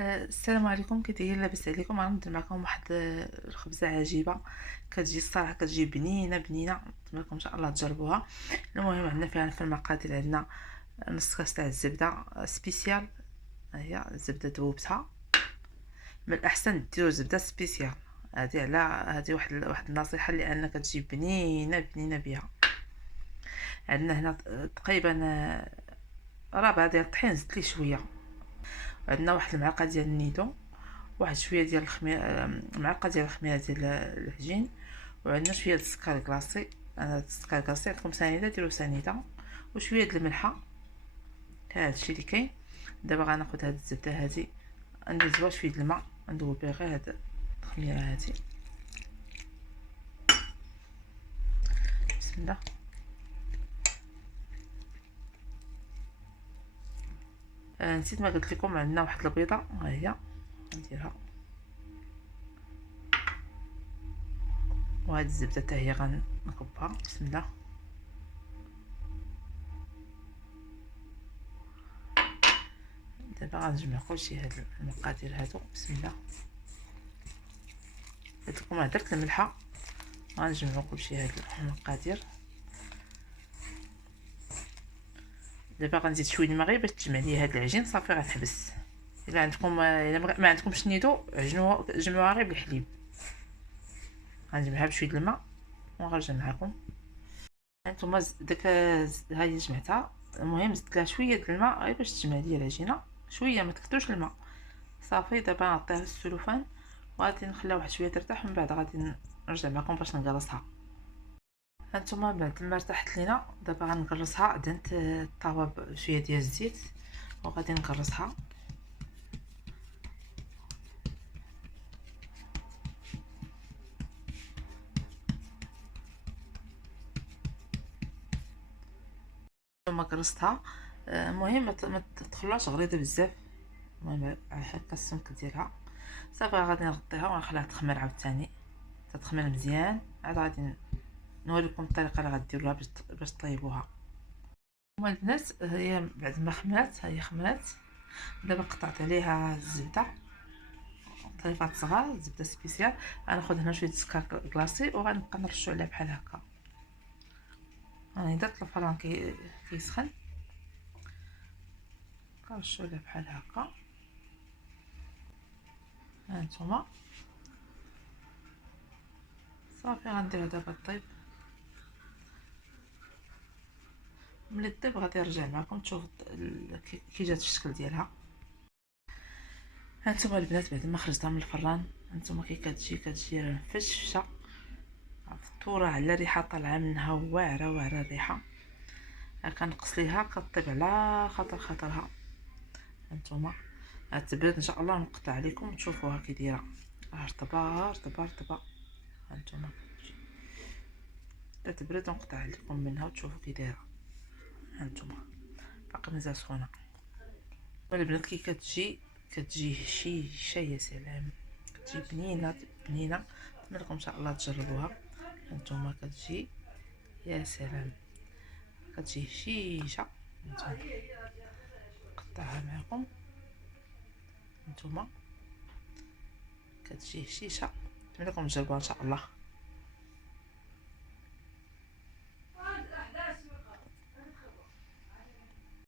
السلام عليكم، كي دايرين؟ لاباس عليكم؟ غندير معكم واحد الخبزه عجيبه. كتجي الصراحه، كتجي بنينه بنينه. نتمنى لكم ان شاء الله تجربوها. المهم عندنا فيها في المقادير، عندنا نص كاس تاع الزبده سبيسيال. ها هي الزبده ذوبتها. من الاحسن ديروا زبده سبيسيال. هذه على هذه واحد النصيحه، لان كتجي بنينه بنينه بها. عندنا هنا تقريبا ربع ديال الطحين، زدت ليه شويه. عندنا واحد المعلقه ديال النيدو، واحد شويه ديال الخميره، معلقه ديال الخميره ديال العجين. وعندنا شويه د السكر كلاصي. انا السكر كلاصي عندكم سنيده ديروا سنيده. وشويه د الملحه. هذا الشيء اللي كاين. دابا غناخذ هاد الزبده هادي، ندوزوها شويه د الماء، ندوب بها غير هاد الخميره هادي. بسم الله. نسيت ما قلت لكم، عندنا واحد البيضه، ها هي نديرها. وهاد الزبده حتى هي غنكبها. بسم الله. دابا غنجمع كلشي هاد المقادير هادو. بسم الله. قلت لكم درت الملحه. غنجمعو كلشي هاد المقادير. دابا غنزيد شويه الماء غير باش تجمع لي هاد العجين. صافي غنحبس. الا عندكم ما عندكمش نيدو، جمعوها غير بالحليب. غنجمعها بشويه الماء وغنرجع معكم. هانتوما داك ها هي جمعتها. المهم زدت لها شويه د الماء غير باش تجمع لي العجينه. شويه، ما تكثرش الماء. صافي دابا نعطيها السلوفان، وغادي نخليها واحد شويه ترتاح، ومن بعد غادي نرجع معكم باش نقرصها. هانتوما بعد ما ارتاحت لينا، دابا غنقرصها. دهنت الطاوه بشويه ديال الزيت وغادي نقرصها. ثم قرصتها. المهم ما تخلوهاش غليظه بزاف. المهم هكا السمك ديالها. صافي غادي نغطيها ونخليها تخمر عاوتاني. تتخمر مزيان. عاد غادي نوريكم الطريقه اللي غديروها باش طيبوها. هما البنات، هي بعد ما خمرات، هي خمرات. دابا قطعت عليها الزبده طريفات صغار، زبده سبيسيال. غناخذ هنا شويه سكر كلاصي وغنبقى نرشو عليها بحال هكا. راني درت الفران كيسخن. كنرشو عليه بحال هكا. هانتوما صافي غنديرها دابا طيب. ملي طيب غادي نرجع معكم تشوفوا كي جات الشكل ديالها. هانتوما البنات، بعد ما خرجتها من الفران، هانتوما كي كتجي مفشفشه، فطوره على ريحه طالعه منها، واعره واعره الريحه. كنقص ليها كطيب على خاطرها. هانتوما تبرد ان شاء الله، نقطع عليكم تشوفوها كي دايره. رطبه رطبه رطبه. هانتوما تبرد ونقطع لكم منها وتشوفوا كي دايره. هانتوما باقي مازال سخونه. البنات كي كتجي هشيشه، يا سلام. كتجي بنينه بنينه. نتمنى لكم ان شاء الله تجربوها. هانتوما كتجي يا سلام. كتجي هشيشه. هانتوما نقطعها معكم. هانتوما كتجي هشيشه. نتمنى لكم تجربوها ان شاء الله.